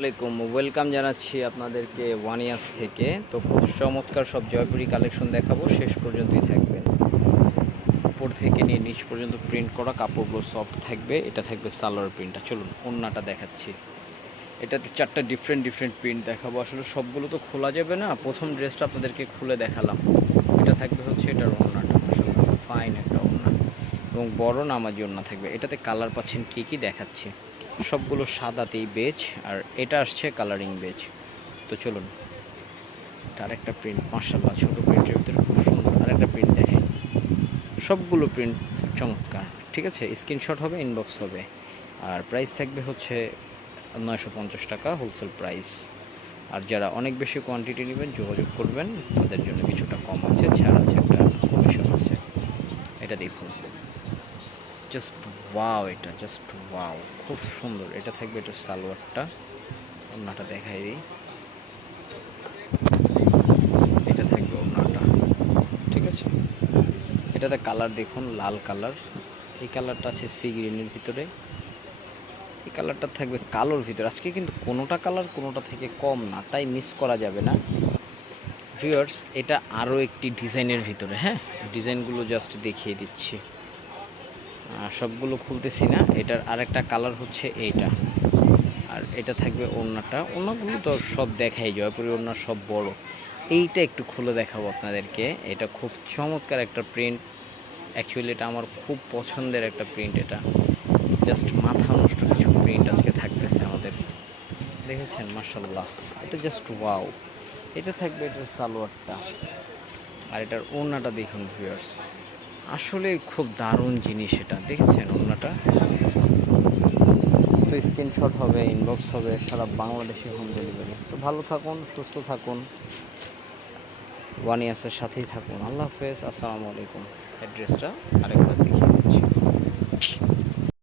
আসসালামাইকুম ওয়েলকাম জানাচ্ছি আপনাদেরকে ওয়ান ইয়ার্স থেকে। তো খুব চমৎকার সব জয়পুরি কালেকশন দেখাবো। শেষ পর্যন্তই থাকবেন। উপর থেকে নিয়ে নিচ পর্যন্ত প্রিন্ট করা কাপড়গুলো সফট থাকবে। এটা থাকবে সালোয়ার প্রিন্টটা চলুন, ওন্নাটা দেখাচ্ছি। এটাতে চারটা ডিফারেন্ট ডিফারেন্ট প্রিন্ট দেখাবো। আসলে সবগুলো তো খোলা যাবে না। প্রথম ড্রেসটা আপনাদেরকে খুলে দেখালাম। এটা থাকবে হচ্ছে এটার ওন্নাটা। ফাইন একটা ওন্না। এবং বড় নামাজি ওন্না থাকবে। এটাতে কালার পাচ্ছেন কী কী দেখাচ্ছি? সবগুলো সাদাতেই বেচ আর এটা আসছে কালারিং বেচ তো চলুন, তার একটা প্রিন্ট মার্শাল্লাহ ছোটো প্রিন্টের ভিতরে খুব সুন্দর আর একটা প্রিন্ট দেখে। সবগুলো প্রিন্ট চমৎকার, ঠিক আছে? স্ক্রিনশট হবে ইনবক্স হবে। আর প্রাইস থাকবে হচ্ছে নয়শো পঞ্চাশ টাকা হোলসেল প্রাইস আর যারা অনেক বেশি কোয়ান্টিটি নেবেন, যোগাযোগ করবেন, তাদের জন্য কিছুটা কম আছে, ছাড় আছে, একটা কমিশন আছে। এটা দেখুন। জাস্ট ওয়াও এটা জাস্ট ওয়াও খুব সুন্দর। এটা থাকবে এটা সালোয়ারটা ওনাটা দেখাই দিই। এটা থাকবে ওনাটা ঠিক আছে? এটাতে কালার দেখুন, লাল কালার। এই কালারটা আছে সি গ্রিনের ভিতরে। এই কালারটা থাকবে কালোর ভিতরে। আজকে কিন্তু কোনোটা কালার, কোনোটা থেকে কম না, তাই মিস করা যাবে না। ভিউয়ার্স এটা আরও একটি ডিজাইনের ভিতরে হ্যাঁ? ডিজাইনগুলো জাস্ট দেখিয়ে দিচ্ছি। সবগুলো খুলতেছি না। এটার আরেকটা কালার হচ্ছে এইটা। আর এটা থাকবে ওড়নাটা। ওড়নাগুলো তো সব দেখাই জয়পুরি ওড়না সব বড়। এইটা একটু খুলে দেখাবো আপনাদেরকে। এটা খুব চমৎকার একটা প্রিন্ট অ্যাকচুয়ালি এটা আমার খুব পছন্দের একটা প্রিন্ট এটা। জাস্ট মাথা নষ্ট কিছু প্রিন্ট আজকে থাকতেছে আমাদের। দেখেছেন? মার্শাল্লাহ এটা জাস্ট ওয়াও এটা থাকবে এটার সালোয়ারটা। আর এটার ওড়নাটা দেখুন ভিউয়ার্স আসলে খুব দারুণ জিনিস এটা, দেখেছেন ওনাটা তো স্ক্রিনশট হবে ইনবক্স হবে, সারা বাংলাদেশে হোম ডেলিভারি তো ভালো থাকুন, সুস্থ থাকুন ওয়ান ইয়ার্সের সাথেই থাকুন। আল্লাহ হাফেজ, আসসালামু আলাইকুম। অ্যাড্রেসটা আরেকবার দেখিয়ে দিচ্ছি।